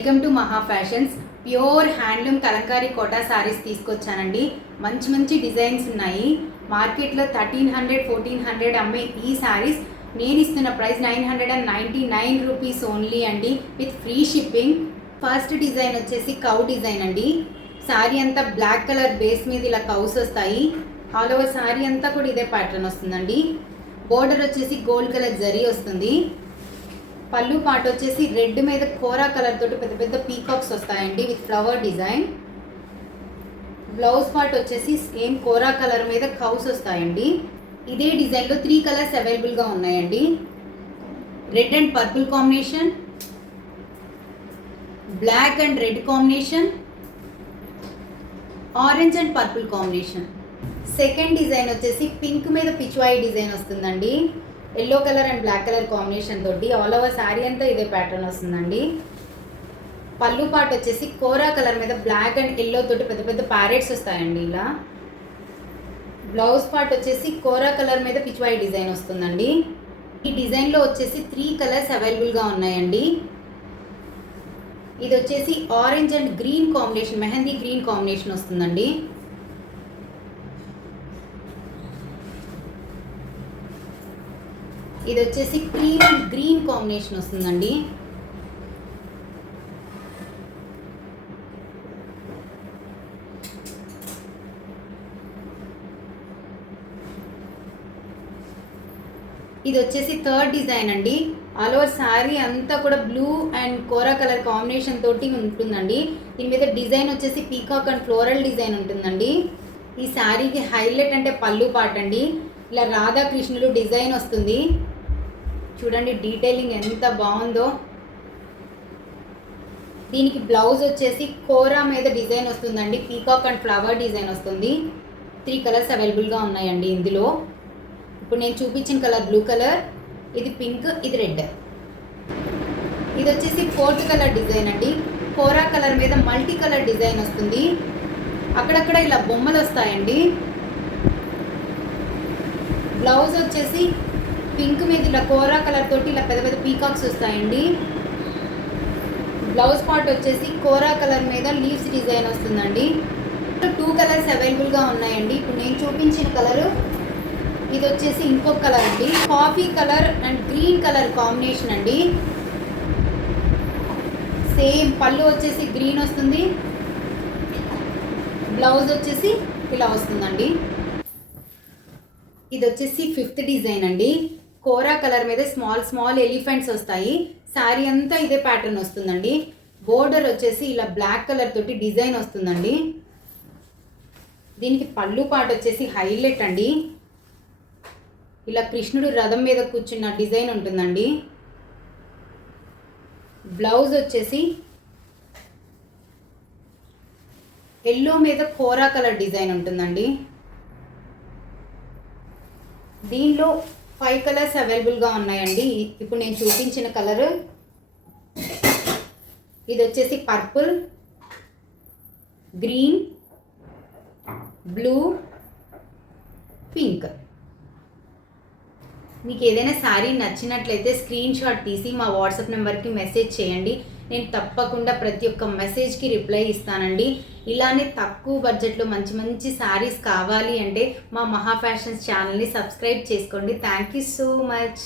Welcome to Maha Fashions. Pure handloom Kalamkari Kota saris తీసుకొచ్చానండి. మంచి మంచి డిజైన్స్ ఉన్నాయి. మార్కెట్లో 1300 1400 అమ్మే ఈ సారీస్ నేను ఇస్తున్న ప్రైస్ 999 రూపీస్ ఓన్లీ అండి, with free shipping. First design వచ్చేసి కౌ డిజైన్ అండి. సారీ అంతా బ్లాక్ కలర్ బేస్ మీద ఇలా కౌస్ వస్తాయి. ఆల్ ఓవర్ సారీ అంతా కూడా ఇదే ప్యాటర్న్ వస్తుందండి. బోర్డర్ వచ్చేసి గోల్డ్ కలర్ జరీ వస్తుంది. పళ్ళు పార్ట్ వచ్చేసి రెడ్ మీద కోరా కలర్ తోటి పెద్ద పెద్ద పీకాక్స్ వస్తాయండి, with flower design. Blouse part వచ్చేసి సేమ్ కోరా కలర్ మీద కౌస్ వస్తాయండి. ఇదే డిజైన్లో 3 కలర్స్ అవైలబుల్గా ఉన్నాయండి. Red and purple combination, black and red combination, orange and purple combination. Second design వచ్చేసి పింక్ మీద పిచ్వాయి డిజైన్ వస్తుందండి. Yellow colour and black colour combination తోటి ఆల్ ఓవర్ శారీ అంతా ఇదే ప్యాటర్న్ వస్తుందండి. పళ్ళు పార్ట్ వచ్చేసి కోరా కలర్ మీద బ్లాక్ అండ్ ఎల్లో తోటి పెద్ద పెద్ద ప్యారెట్స్ వస్తాయండి ఇలా. బ్లౌజ్ పార్ట్ వచ్చేసి కోరా కలర్ మీద పిచ్వాయి డిజైన్ వస్తుందండి. ఈ డిజైన్లో వచ్చేసి 3 కలర్స్ అవైలబుల్గా ఉన్నాయండి. ఇది వచ్చేసి orange and green combination, mehndi green combination వస్తుందండి. ఇది వచ్చేసి క్రీమ్ అండ్ గ్రీన్ కాంబినేషన్ వస్తుందండి. ఇది వచ్చేసి థర్డ్ డిజైన్ అండి. ఆల్ ఓవర్ శారీ అంతా కూడా blue and kora colour combination తోటి ఉంటుందండి. దీని మీద డిజైన్ వచ్చేసి పీకాక్ అండ్ ఫ్లోరల్ డిజైన్ ఉంటుందండి. ఈ శారీకి హైలైట్ అంటే పళ్ళు పార్ట్ అండి. ఇలా రాధాకృష్ణులు డిజైన్ వస్తుంది. చూడండి డీటెయిలింగ్ ఎంత బాగుందో. దీనికి బ్లౌజ్ వచ్చేసి కోరా మీద డిజైన్ వస్తుందండి, పీకాక్ అండ్ ఫ్లవర్ డిజైన్ వస్తుంది. 3 కలర్స్ అవైలబుల్గా ఉన్నాయండి ఇందులో. ఇప్పుడు నేను చూపించిన కలర్ బ్లూ కలర్, ఇది పింక్, ఇది రెడ్. ఇది వచ్చేసి 4th కలర్ డిజైన్ అండి. కోరా కలర్ మీద మల్టీ కలర్ డిజైన్ వస్తుంది. అక్కడక్కడ ఇలా బొమ్మలు వస్తాయండి. బ్లౌజ్ వచ్చేసి పింక్ మీద ఇలా కోరా కలర్ తోటి ఇలా పెద్ద పెద్ద పీకాక్స్ వస్తాయండి. బ్లౌజ్ పార్ట్ వచ్చేసి కోరా కలర్ మీద లీవ్స్ డిజైన్ వస్తుందండి. 2 కలర్స్ అవైలబుల్గా ఉన్నాయండి. ఇప్పుడు నేను చూపించిన కలరు ఇది వచ్చేసి ఇంకొక కలర్ అండి, coffee colour and green colour combination అండి. సేమ్ పళ్ళు వచ్చేసి గ్రీన్ వస్తుంది, బ్లౌజ్ వచ్చేసి ఇలా వస్తుందండి. ఇది వచ్చేసి 5th డిజైన్ అండి. కోరా కలర్ మీద స్మాల్ స్మాల్ ఎలిఫెంట్స్ వస్తాయి. శారీ అంతా ఇదే ప్యాటర్న్ వస్తుందండి. బోర్డర్ వచ్చేసి ఇలా బ్లాక్ కలర్ తోటి డిజైన్ వస్తుందండి. దీనికి పళ్ళు పార్ట్ వచ్చేసి హైలైట్ అండి. ఇలా కృష్ణుడు రథం మీద కూర్చున్న డిజైన్ ఉంటుందండి. బ్లౌజ్ వచ్చేసి ఎల్లో మీద కోరా కలర్ డిజైన్ ఉంటుందండి. దీనిలో 5 కలర్స్ అవైలబుల్గా ఉన్నాయండి. ఇప్పుడు నేను చూపించిన కలరు ఇది వచ్చేసి పర్పుల్, గ్రీన్, బ్లూ, పింక్. మీకు ఏదైనా శారీ నచ్చినట్లయితే స్క్రీన్ షాట్ తీసి మా వాట్సాప్ నెంబర్కి మెసేజ్ చేయండి. నేను తప్పకుండా ప్రతి ఒక్క మెసేజ్కి రిప్లై ఇస్తానండి. ఇలానే తక్కువ బడ్జెట్లో మంచి మంచి శారీస్ కావాలి అంటే మా మహా ఫ్యాషన్స్ ఛానల్ని సబ్స్క్రైబ్ చేసుకోండి. Thank you so much.